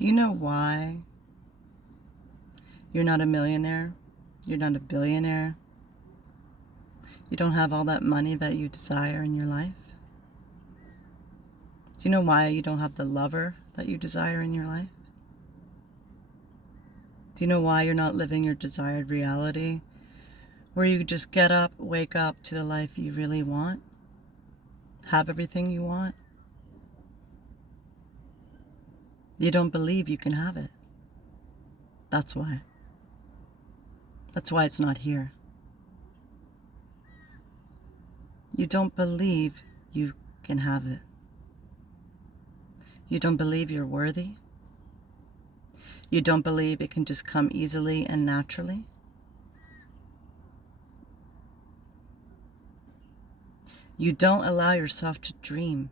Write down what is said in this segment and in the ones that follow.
Do you know why you're not a millionaire? You're not a billionaire? You don't have all that money that you desire in your life? Do you know why you don't have the lover that you desire in your life? Do you know why you're not living your desired reality, where you just get up, wake up to the life you really want? Have everything you want? You don't believe you can have it. That's why. That's why it's not here. You don't believe you can have it. You don't believe you're worthy. You don't believe it can just come easily and naturally. You don't allow yourself to dream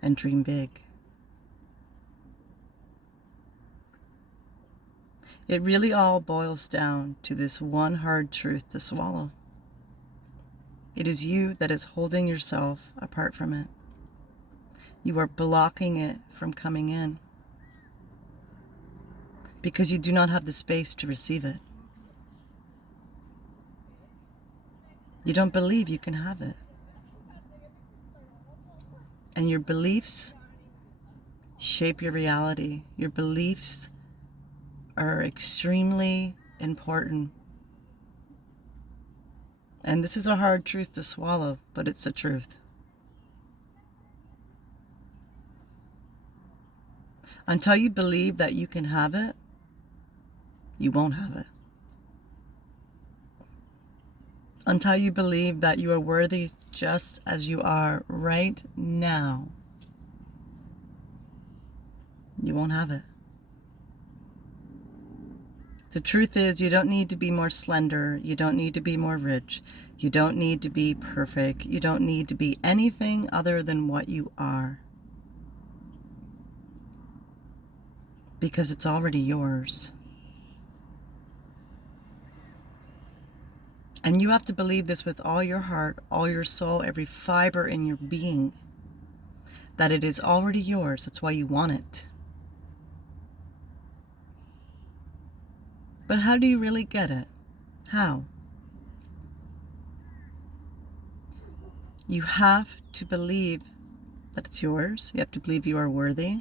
and dream big. It really all boils down to this one hard truth to swallow. It is you that is holding yourself apart from it. You are blocking it from coming in because you do not have the space to receive it. You don't believe you can have it. And your beliefs shape your reality. Your beliefs are extremely important. And this is a hard truth to swallow, but it's the truth. Until you believe that you can have it, you won't have it. Until you believe that you are worthy just as you are right now, you won't have it. The truth is, you don't need to be more slender. You don't need to be more rich. You don't need to be perfect. You don't need to be anything other than what you are. Because it's already yours. And you have to believe this with all your heart, all your soul, every fiber in your being, that it is already yours. That's why you want it. But how do you really get it? How? You have to believe that it's yours. You have to believe you are worthy.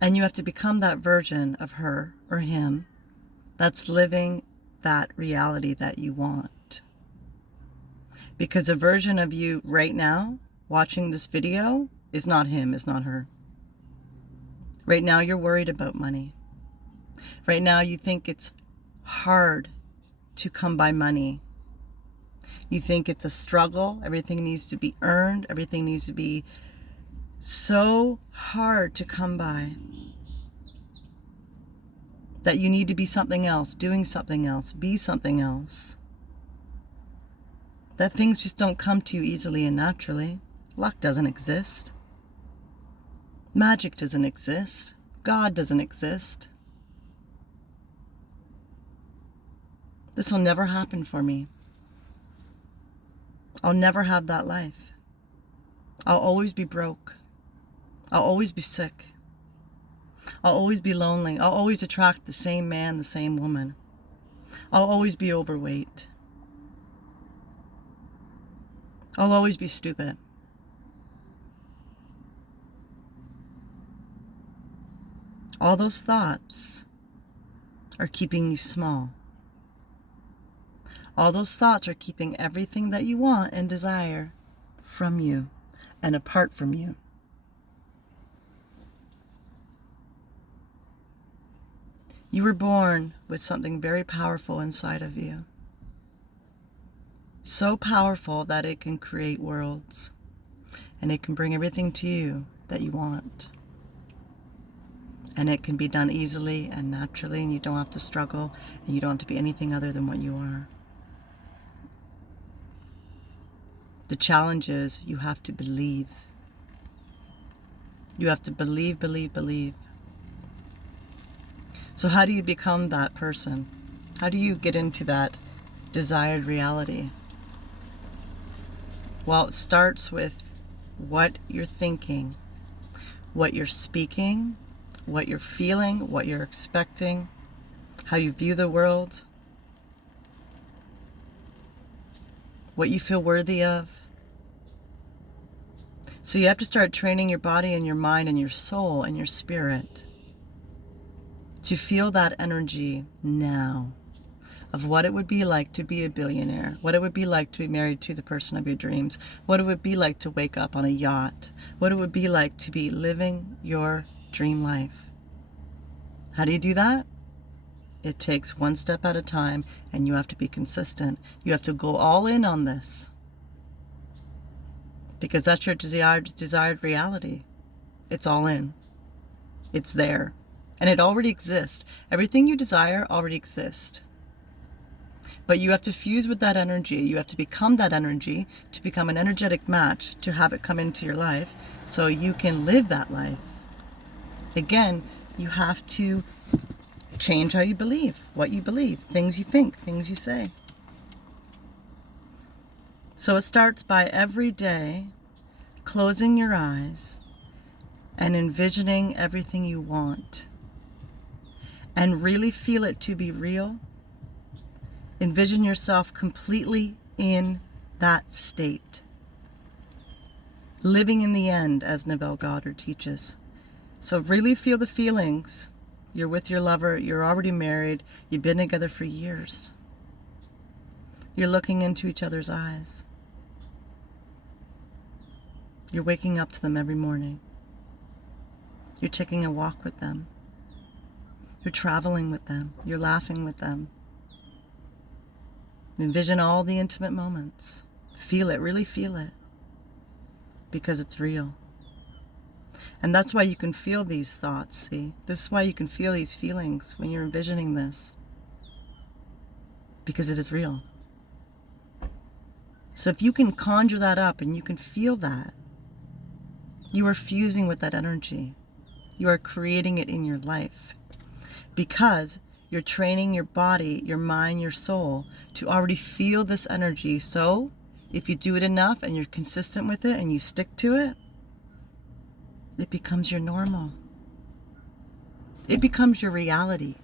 And you have to become that version of her or him that's living that reality that you want. Because a version of you right now watching this video is not him, is not her. Right now you're worried about money. Right now you think it's hard to come by money. You think it's a struggle. Everything needs to be earned. Everything needs to be so hard to come by that you need to be something else, doing something else, be something else. That things just don't come to you easily and naturally. Luck doesn't exist. Magic doesn't exist. God doesn't exist. This will never happen for me. I'll never have that life. I'll always be broke. I'll always be sick. I'll always be lonely. I'll always attract the same man, the same woman. I'll always be overweight. I'll always be stupid. All those thoughts are keeping you small. All those thoughts are keeping everything that you want and desire from you and apart from you. You were born with something very powerful inside of you. So powerful that it can create worlds. And it can bring everything to you that you want. And it can be done easily and naturally, and you don't have to struggle, and you don't have to be anything other than what you are. The challenge is you have to believe. You have to believe, believe, believe. So how do you become that person? How do you get into that desired reality? Well, it starts with what you're thinking, what you're speaking, what you're feeling, what you're expecting, how you view the world, what you feel worthy of. So you have to start training your body and your mind and your soul and your spirit to feel that energy now of what it would be like to be a billionaire, what it would be like to be married to the person of your dreams, what it would be like to wake up on a yacht, what it would be like to be living your dream life. How do you do that? It takes one step at a time, and you have to be consistent. You have to go all in on this, because that's your desired reality. It's all in. It's there. And it already exists. Everything you desire already exists. But you have to fuse with that energy. You have to become that energy, to become an energetic match, to have it come into your life so you can live that life. Again, you have to change how you believe, what you believe, things you think, things you say. So it starts by every day closing your eyes and envisioning everything you want and really feel it to be real. Envision yourself completely in that state. Living in the end, as Neville Goddard teaches. So really feel the feelings. You're with your lover, you're already married, you've been together for years. You're looking into each other's eyes. You're waking up to them every morning. You're taking a walk with them. You're traveling with them. You're laughing with them. Envision all the intimate moments. Feel it, really feel it. Because it's real. And that's why you can feel these thoughts, see? This is why you can feel these feelings when you're envisioning this. Because it is real. So if you can conjure that up and you can feel that, you are fusing with that energy. You are creating it in your life. Because you're training your body, your mind, your soul to already feel this energy. So if you do it enough and you're consistent with it and you stick to it, it becomes your normal. It becomes your reality.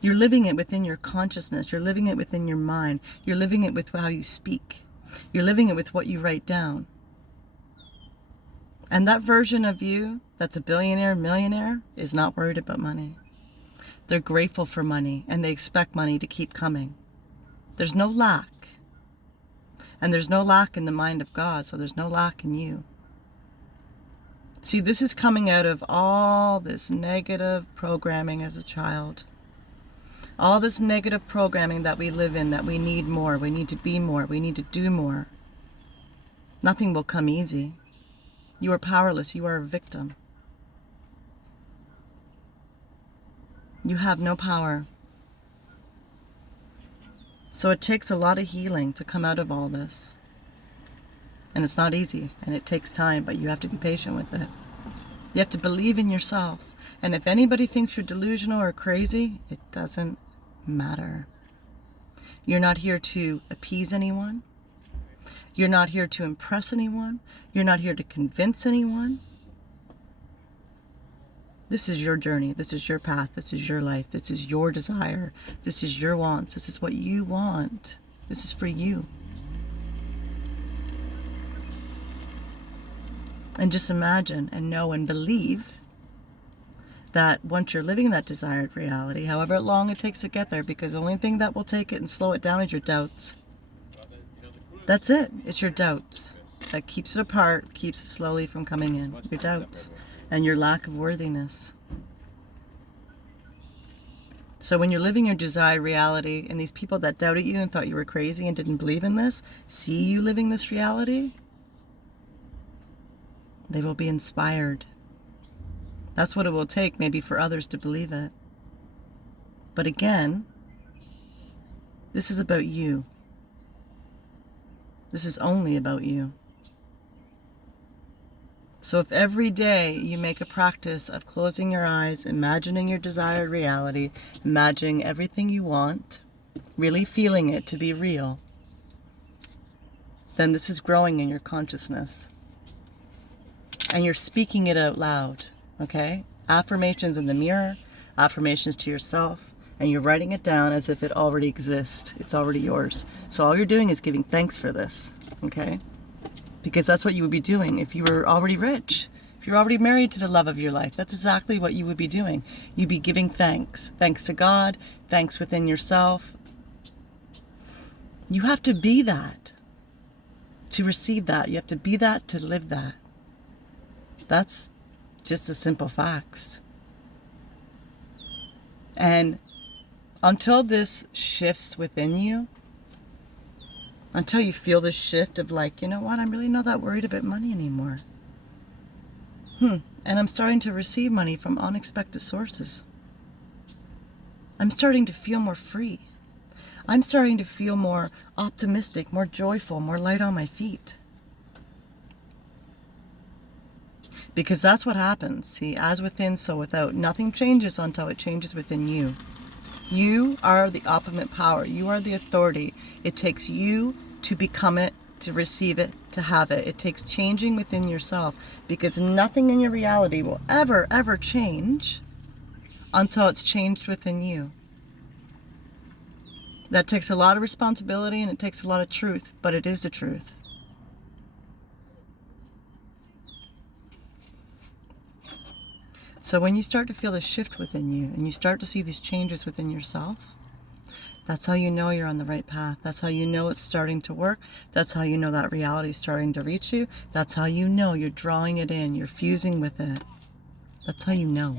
You're living it within your consciousness. You're living it within your mind. You're living it with how you speak. You're living it with what you write down. And that version of you that's a billionaire, millionaire, is not worried about money. They're grateful for money, and they expect money to keep coming. There's no lack. And there's no lack in the mind of God, so there's no lack in you. See, this is coming out of all this negative programming as a child. All this negative programming that we live in, that we need more, we need to be more, we need to do more. Nothing will come easy. You are powerless. You are a victim. You have no power. So it takes a lot of healing to come out of all this. And it's not easy, and it takes time, but you have to be patient with it. You have to believe in yourself. And if anybody thinks you're delusional or crazy, it doesn't matter. You're not here to appease anyone. You're not here to impress anyone. You're not here to convince anyone. This is your journey. This is your path. This is your life. This is your desire. This is your wants. This is what you want. This is for you. And just imagine and know and believe that once you're living that desired reality, however long it takes to get there, because the only thing that will take it and slow it down is your doubts. That's it. It's your doubts that keeps it apart, keeps it slowly from coming in. Your doubts and your lack of worthiness. So when you're living your desired reality, and these people that doubted you and thought you were crazy and didn't believe in this, see you living this reality, they will be inspired. That's what it will take maybe for others to believe it. But again, this is about you. This is only about you. So if every day you make a practice of closing your eyes, imagining your desired reality, imagining everything you want, really feeling it to be real, then this is growing in your consciousness. And you're speaking it out loud, okay? affirmations in the mirror, affirmations to yourself, and you're writing it down as if it already exists. It's already yours. So all you're doing is giving thanks for this, okay? Because that's what you would be doing if you were already rich. If you're already married to the love of your life, that's exactly what you would be doing. You'd be giving thanks. Thanks to God, thanks within yourself. You have to be that to receive that. You have to be that to live that. That's just the simple facts. And until this shifts within you, until you feel this shift of like, you know what, I'm really not that worried about money anymore. And I'm starting to receive money from unexpected sources. I'm starting to feel more free. I'm starting to feel more optimistic, more joyful, more light on my feet. Because that's what happens. See, as within, so without. Nothing changes until it changes within you. You are the ultimate power. You are the authority. It takes you to become it, to receive it, to have it. It takes changing within yourself, because nothing in your reality will ever change until it's changed within you. That takes a lot of responsibility and it takes a lot of truth, but it is the truth. So when you start to feel this shift within you and you start to see these changes within yourself, that's how you know you're on the right path. That's how you know it's starting to work. That's how you know that reality is starting to reach you. That's how you know you're drawing it in. You're fusing with it. That's how you know.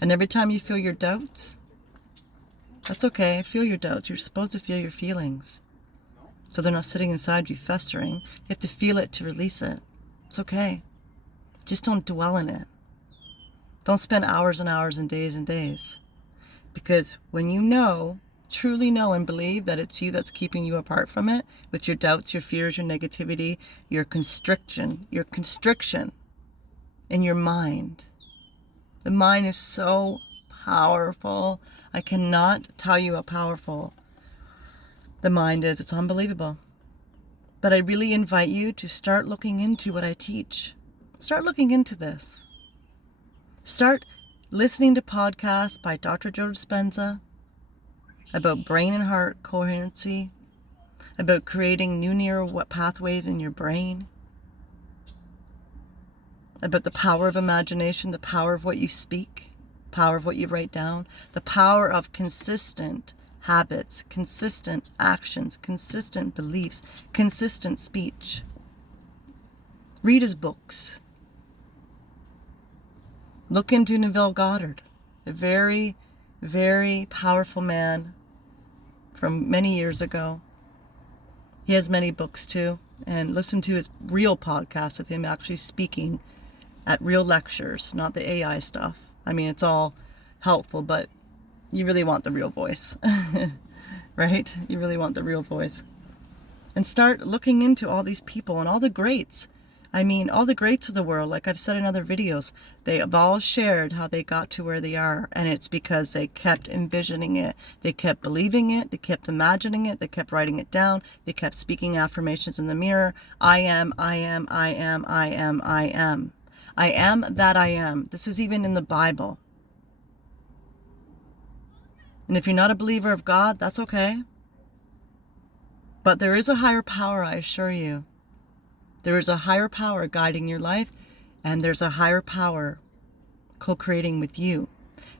And every time you feel your doubts, that's okay. Feel your doubts. You're supposed to feel your feelings. So they're not sitting inside you festering. You have to feel it to release it. It's okay. Just don't dwell in it. Don't spend hours and hours and days. Because when you know, truly know and believe that it's you that's keeping you apart from it, with your doubts, your fears, your negativity, your constriction in your mind. The mind is so powerful. I cannot tell you how powerful the mind is. It's unbelievable. But I really invite you to start looking into what I teach. Start looking into this. Start listening to podcasts by Dr. Joe Dispenza about brain and heart coherency, about creating new neural pathways in your brain, about the power of imagination, the power of what you speak, power of what you write down, the power of consistent habits, consistent actions, consistent beliefs, consistent speech. Read his books. Look into Neville Goddard, a very, very powerful man from many years ago. He has many books too, and listen to his real podcast of him actually speaking at real lectures, not the AI stuff. I mean, it's all helpful, but you really want the real voice, right? You really want the real voice. And start looking into all these people and all the greats. I mean, all the greats of the world, like I've said in other videos, they have all shared how they got to where they are. And it's because they kept envisioning it. They kept believing it. They kept imagining it. They kept writing it down. They kept speaking affirmations in the mirror. I am, I am, I am, I am, I am. I am that I am. This is even in the Bible. And if you're not a believer of God, that's okay. But there is a higher power, I assure you. There is a higher power guiding your life, and there's a higher power co-creating with you.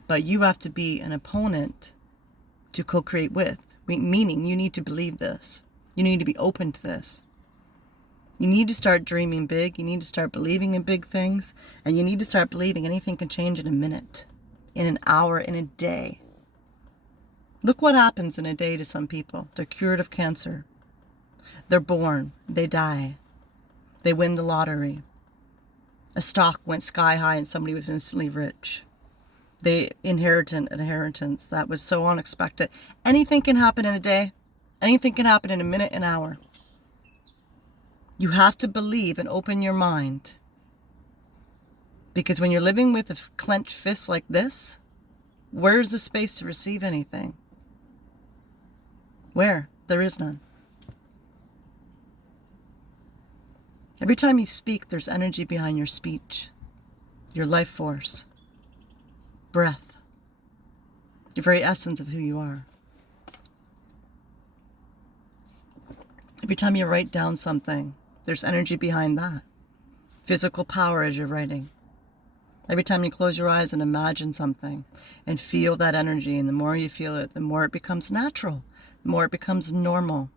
But you have to be an opponent to co-create with, meaning you need to believe this. You need to be open to this. You need to start dreaming big. You need to start believing in big things, and you need to start believing anything can change in a minute, in an hour, in a day. Look what happens in a day to some people. They're cured of cancer. They're born. They die. They win the lottery. A stock went sky high and somebody was instantly rich. They inherit an inheritance that was so unexpected. Anything can happen in a day. Anything can happen in a minute, an hour. You have to believe and open your mind. Because when you're living with a clenched fist like this, where's the space to receive anything? Where? There is none. Every time you speak, there's energy behind your speech. your life force, breath, the very essence of who you are. Every time you write down something, there's energy behind that. Physical power as you're writing. Every time you close your eyes and imagine something and feel that energy, and the more you feel it, the more it becomes natural, the more it becomes normal.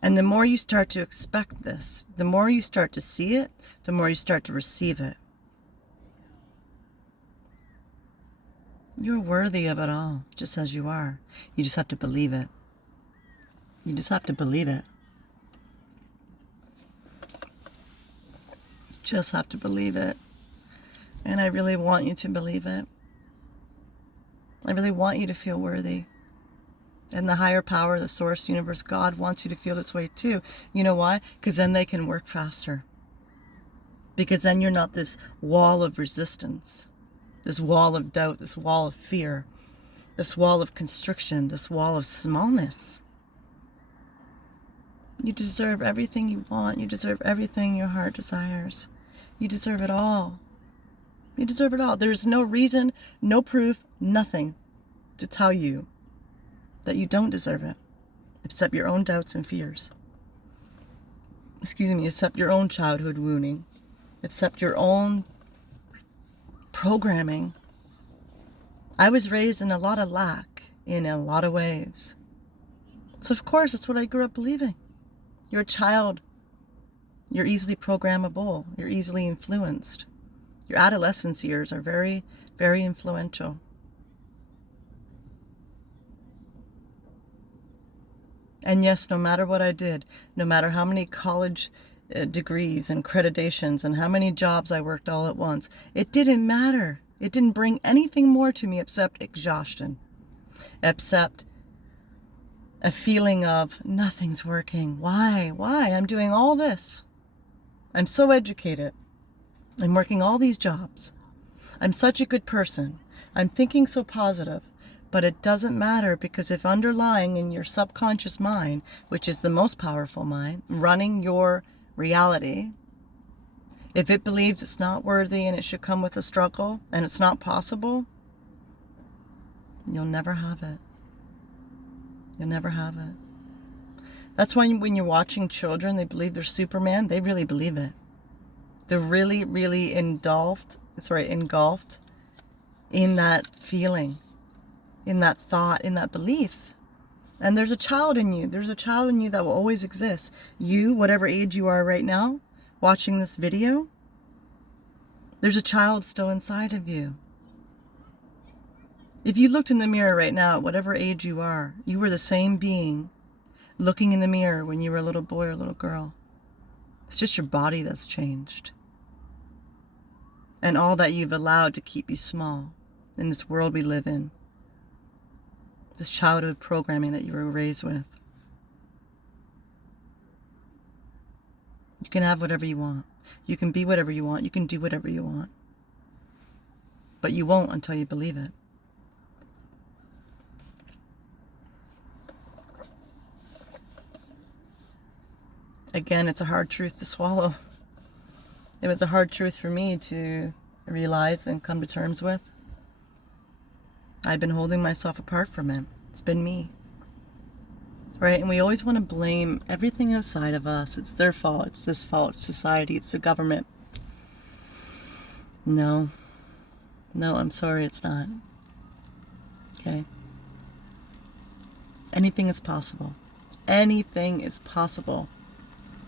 And the more you start to expect this, the more you start to see it, the more you start to receive it. You're worthy of it all, just as you are. You just have to believe it. You just have to believe it. You just have to believe it. And I really want you to believe it. I really want you to feel worthy. And the higher power, the source, universe, God wants you to feel this way too. You know why? Because then they can work faster. Because then you're not this wall of resistance, this wall of doubt, this wall of fear, this wall of constriction, this wall of smallness. You deserve everything you want. You deserve everything your heart desires. You deserve it all. You deserve it all. There's no reason, no proof, nothing to tell you that you don't deserve it, except your own doubts and fears. Except your own childhood wounding, except your own programming. I was raised in a lot of lack in a lot of ways. So of course, that's what I grew up believing. You're a child. You're easily programmable. You're easily influenced. Your adolescence years are very, very influential. And yes, no matter what I did, no matter how many college degrees and accreditations and how many jobs I worked all at once, it didn't matter. It didn't bring anything more to me except exhaustion, except a feeling of nothing's working. Why? I'm doing all this. I'm so educated. I'm working all these jobs. I'm such a good person. I'm thinking so positive. But it doesn't matter, because if underlying in your subconscious mind, which is the most powerful mind, running your reality, if it believes it's not worthy and it should come with a struggle and it's not possible, you'll never have it. You'll never have it. That's why when you're watching children, they believe they're Superman. They really believe it. They're really, really engulfed in that feeling, in that thought, in that belief. And there's a child in you. There's a child in you that will always exist. You, whatever age you are right now, watching this video, there's a child still inside of you. If you looked in the mirror right now, at whatever age you are, you were the same being looking in the mirror when you were a little boy or a little girl. It's just your body that's changed. And all that you've allowed to keep you small in this world we live in. This childhood programming that you were raised with. You can have whatever you want. You can be whatever you want. You can do whatever you want. But you won't until you believe it. Again, it's a hard truth to swallow. It was a hard truth for me to realize and come to terms with. I've been holding myself apart from it. It's been me. Right? And we always want to blame everything outside of us. It's their fault. It's this fault. It's society. It's the government. No, I'm sorry, it's not. Okay? Anything is possible. Anything is possible.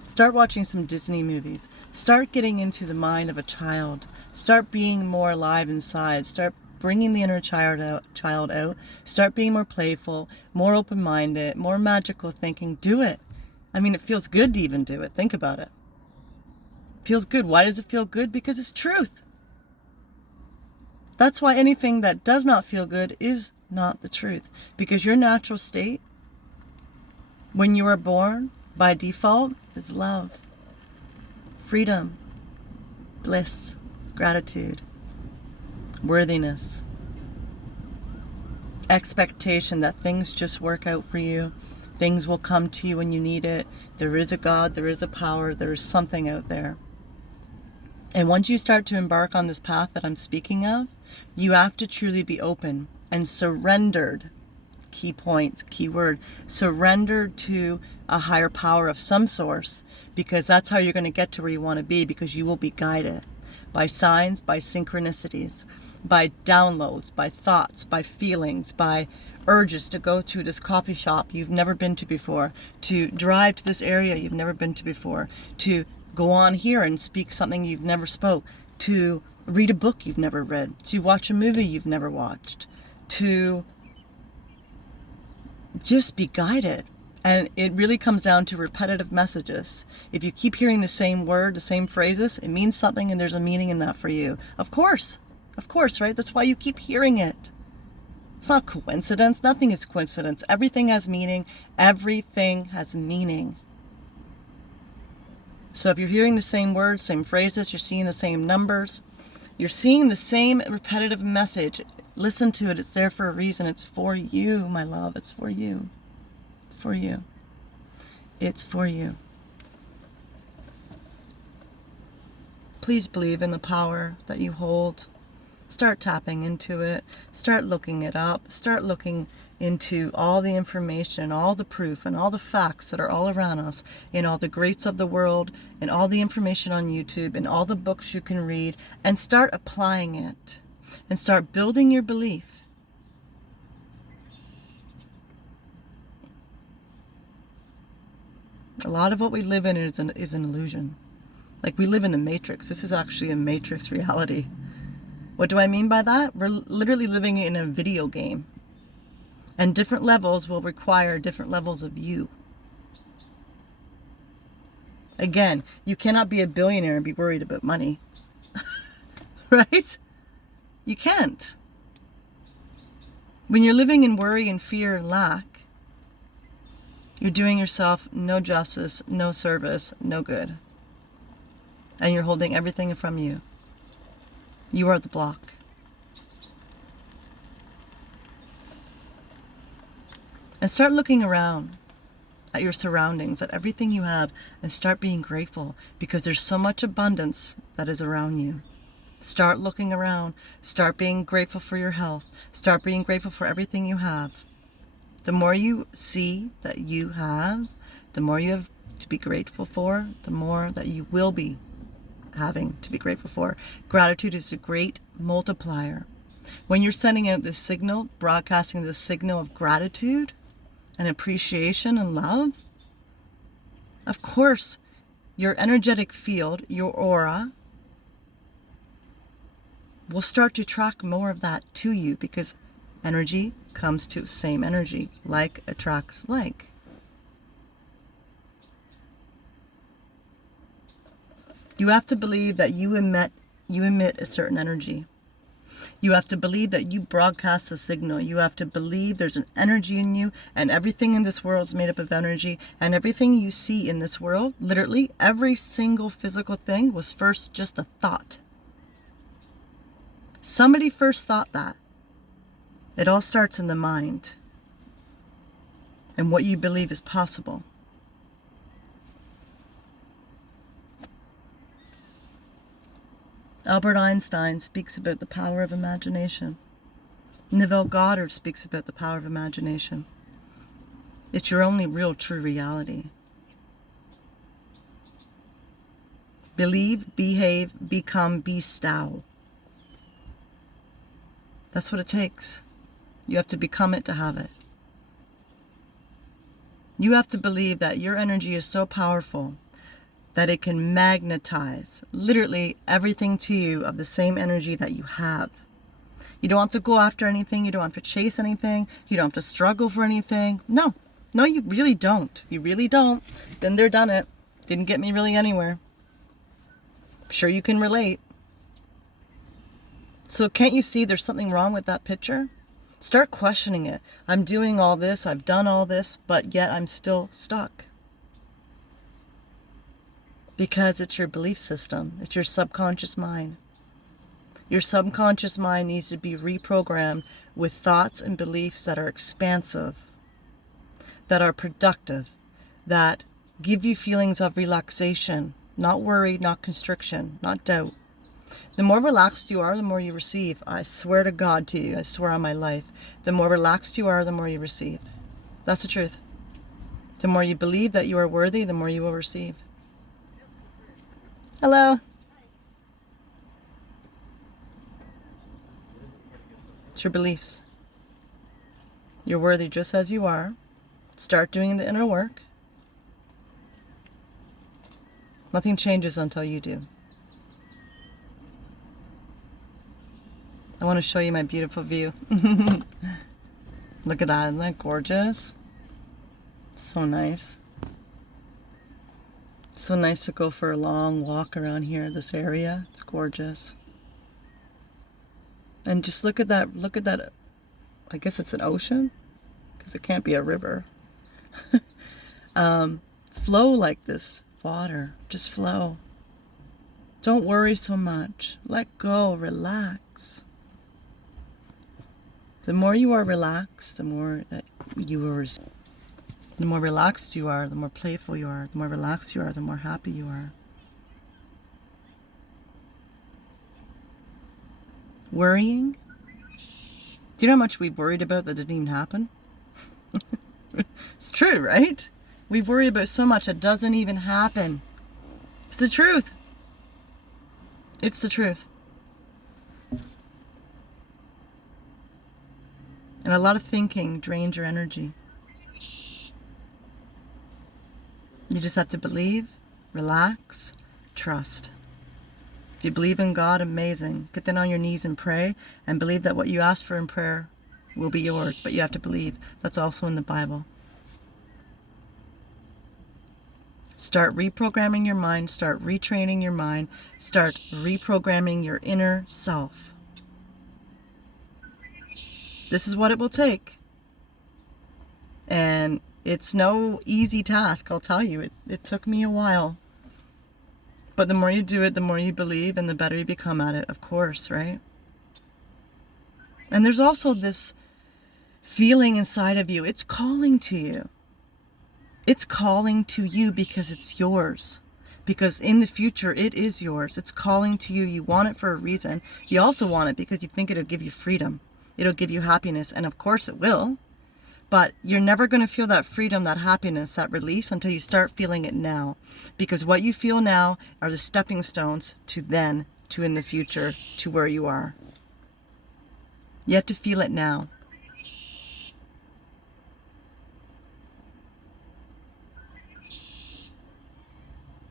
Start watching some Disney movies. Start getting into the mind of a child. Start being more alive inside. Start bringing the inner child out. Start being more playful, more open-minded, more magical thinking. Do it. I mean, it feels good to even do it. Think about it. It feels good. Why does it feel good? Because it's truth. That's why anything that does not feel good is not the truth. Because your natural state, when you are born, by default, is love, freedom, bliss, gratitude, worthiness, expectation that things just work out for you. Things will come to you when you need it. There is a God, there is a power, there is something out there. And once you start to embark on this path that I'm speaking of, you have to truly be open and surrendered. Key points, key word, surrendered to a higher power of some source, because that's how you're going to get to where you want to be, because you will be guided by signs, by synchronicities, by downloads, by thoughts, by feelings, by urges to go to this coffee shop you've never been to before, to drive to this area you've never been to before, to go on here and speak something you've never spoke, to read a book you've never read, to watch a movie you've never watched, to just be guided. And it really comes down to repetitive messages. If you keep hearing the same word, the same phrases, it means something, and there's a meaning in that for you. Of course, right? That's why you keep hearing it. It's not coincidence. Nothing is coincidence. Everything has meaning. Everything has meaning. So if you're hearing the same words, same phrases, you're seeing the same numbers, you're seeing the same repetitive message, listen to it. It's there for a reason. It's for you, my love. It's for you. It's for you. It's for you. Please believe in the power that you hold. Start tapping into it. Start looking it up. Start looking into all the information, all the proof, and all the facts that are all around us, in all the greats of the world, and all the information on YouTube, and all the books you can read, and start applying it, and start building your belief. A lot of what we live in is an illusion. Like, we live in the Matrix. This is actually a Matrix reality. What do I mean by that? We're literally living in a video game. And different levels will require different levels of you. Again, you cannot be a billionaire and be worried about money. Right? You can't. When you're living in worry and fear and lack, you're doing yourself no justice, no service, no good. And you're holding everything from you. You are the block. And start looking around at your surroundings, at everything you have, and start being grateful, because there's so much abundance that is around you. Start looking around. Start being grateful for your health. Start being grateful for everything you have. The more you see that you have, the more you have to be grateful for, the more that you will be having to be grateful for. Gratitude is a great multiplier. When you're sending out this signal, broadcasting this signal of gratitude and appreciation and love, of course, your energetic field, your aura, will start to attract more of that to you, because energy comes to same energy. Like attracts like. You have to believe that you emit a certain energy. You have to believe that you broadcast the signal. You have to believe there's an energy in you, and everything in this world is made up of energy, and everything you see in this world, literally every single physical thing, was first just a thought. Somebody first thought that. It all starts in the mind and what you believe is possible. Albert Einstein speaks about the power of imagination. Neville Goddard speaks about the power of imagination. It's your only real true reality. Believe, behave, become, bestow. That's what it takes. You have to become it to have it. You have to believe that your energy is so powerful that it can magnetize literally everything to you of the same energy that you have. You don't have to go after anything. You don't have to chase anything. You don't have to struggle for anything. No, you really don't. You really don't. Been there, done it. Didn't get me really anywhere. I'm sure you can relate. So can't you see there's something wrong with that picture? Start questioning it. I'm doing all this. I've done all this, but yet I'm still stuck. Because it's your belief system. It's your subconscious mind. Your subconscious mind needs to be reprogrammed with thoughts and beliefs that are expansive, that are productive, that give you feelings of relaxation, not worry, not constriction, not doubt. The more relaxed you are, the more you receive. I swear to God to you, I swear on my life. The more relaxed you are, the more you receive. That's the truth. The more you believe that you are worthy, the more you will receive. Hello. It's your beliefs. You're worthy just as you are. Start doing the inner work. Nothing changes until you do. I want to show you my beautiful view. Look at that. Isn't that gorgeous? So nice. So nice to go for a long walk around here, this area. It's gorgeous. And just look at that. Look at that. I guess it's an ocean, because it can't be a river. Flow like this water. Just flow. Don't worry so much. Let go. Relax. The more you are relaxed, the more that you will receive. The more relaxed you are, the more playful you are. The more relaxed you are, the more happy you are. Worrying? Do you know how much we've worried about that didn't even happen? It's true, right? We've worried about so much that doesn't even happen. It's the truth. It's the truth. And a lot of thinking drains your energy. You just have to believe, relax, trust. If you believe in God, amazing. Get down on your knees and pray, and believe that what you ask for in prayer will be yours. But you have to believe. That's also in the Bible. Start reprogramming your mind. Start retraining your mind. Start reprogramming your inner self. This is what it will take. And it's no easy task, I'll tell you. It took me a while. But the more you do it, the more you believe, and the better you become at it, of course, right? And there's also this feeling inside of you. It's calling to you. It's calling to you because it's yours. Because in the future, it is yours. It's calling to you. You want it for a reason. You also want it because you think it'll give you freedom. It'll give you happiness. And of course it will. But you're never going to feel that freedom, that happiness, that release until you start feeling it now. Because what you feel now are the stepping stones to then, to in the future, to where you are. You have to feel it now.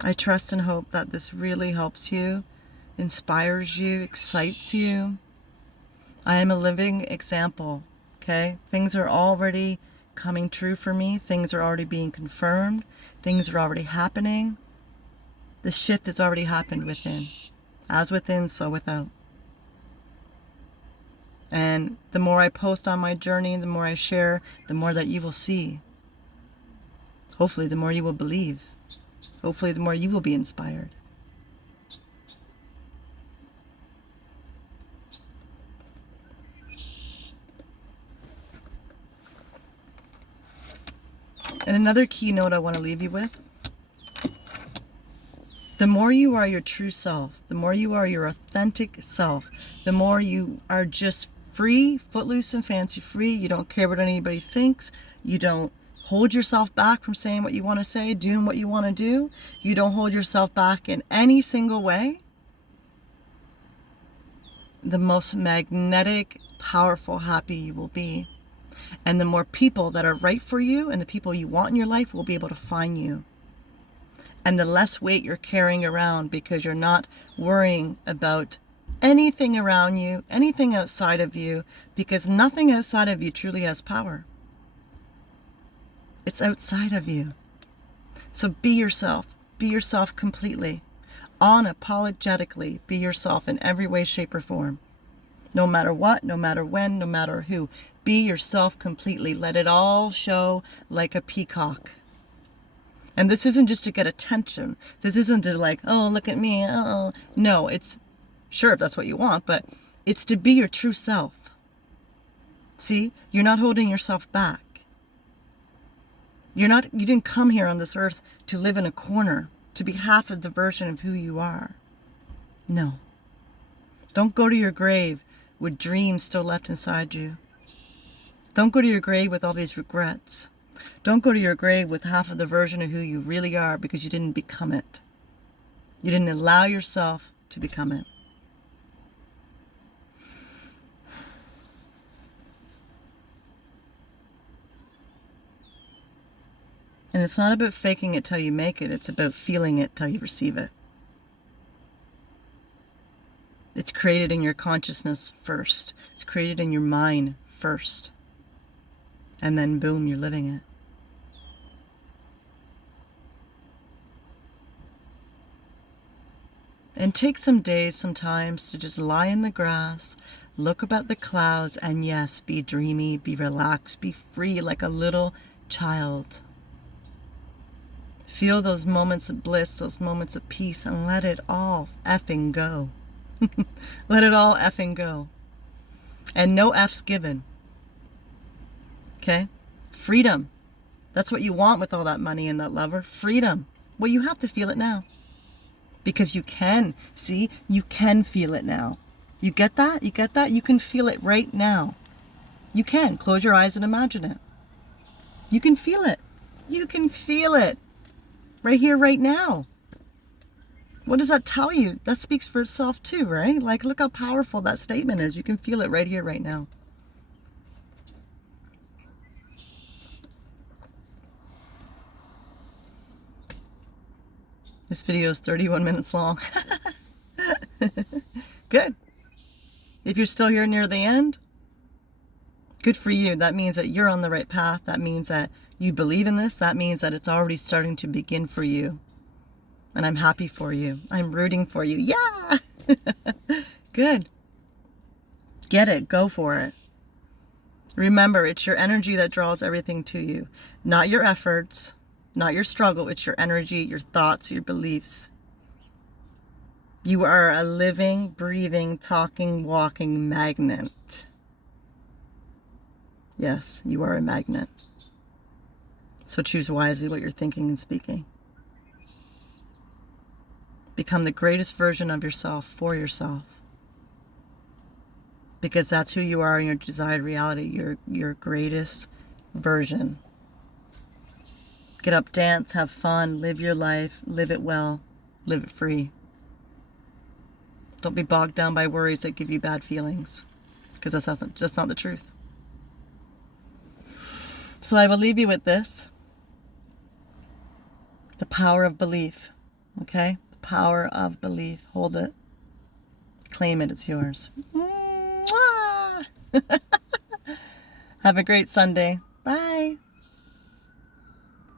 I trust and hope that this really helps you, inspires you, excites you. I am a living example, okay? Things are already coming true for me. Things are already being confirmed. Things are already happening. The shift has already happened within. As within, so without. And the more I post on my journey, the more I share, the more that you will see. Hopefully, the more you will believe. Hopefully, the more you will be inspired. And another keynote I want to leave you with. The more you are your true self, the more you are your authentic self, the more you are just free, footloose and fancy free. You don't care what anybody thinks. You don't hold yourself back from saying what you want to say, doing what you want to do. You don't hold yourself back in any single way. The most magnetic, powerful, happy you will be. And the more people that are right for you and the people you want in your life will be able to find you. And the less weight you're carrying around because you're not worrying about anything around you, anything outside of you, because nothing outside of you truly has power. It's outside of you. So be yourself. Be yourself completely. Unapologetically be yourself in every way, shape, or form. No matter what, no matter when, no matter who. Be yourself completely. Let it all show like a peacock. And this isn't just to get attention. This isn't to like, oh, look at me. Oh, no, it's sure if that's what you want, but it's to be your true self. See, you're not holding yourself back. You didn't come here on this earth to live in a corner, to be half of the version of who you are. No. Don't go to your grave with dreams still left inside you. Don't go to your grave with all these regrets. Don't go to your grave with half of the version of who you really are because you didn't become it. You didn't allow yourself to become it. And it's not about faking it till you make it. It's about feeling it till you receive it. It's created in your consciousness first. It's created in your mind first. And then boom, you're living it. And take some days sometimes to just lie in the grass, look up at the clouds, and yes, be dreamy, be relaxed, be free like a little child. Feel those moments of bliss, those moments of peace, and let it all effing go. Let it all effing go. And no F's given. Okay? Freedom. That's what you want with all that money and that lover. Freedom. Well, you have to feel it now. Because you can. See? You can feel it now. You get that? You get that? You can feel it right now. You can. Close your eyes and imagine it. You can feel it. You can feel it. Right here, right now. What does that tell you? That speaks for itself too, right? Like, look how powerful that statement is. You can feel it right here, right now. This video is 31 minutes long. Good. If you're still here near the end, good for you. That means that you're on the right path. That means that you believe in this. That means that it's already starting to begin for you. And I'm happy for you. I'm rooting for you. Yeah! Good. Get it. Go for it. Remember, it's your energy that draws everything to you. Not your efforts, not your struggle. It's your energy, your thoughts, your beliefs. You are a living, breathing, talking, walking magnet. Yes, you are a magnet. So choose wisely what you're thinking and speaking. Become the greatest version of yourself for yourself. Because that's who you are in your desired reality, your greatest version. Get up, dance, have fun, live your life, live it well, live it free. Don't be bogged down by worries that give you bad feelings, because that's not the truth. So I will leave you with this. The power of belief, okay? The power of belief. Hold it. Claim it. It's yours. Have a great Sunday. Bye.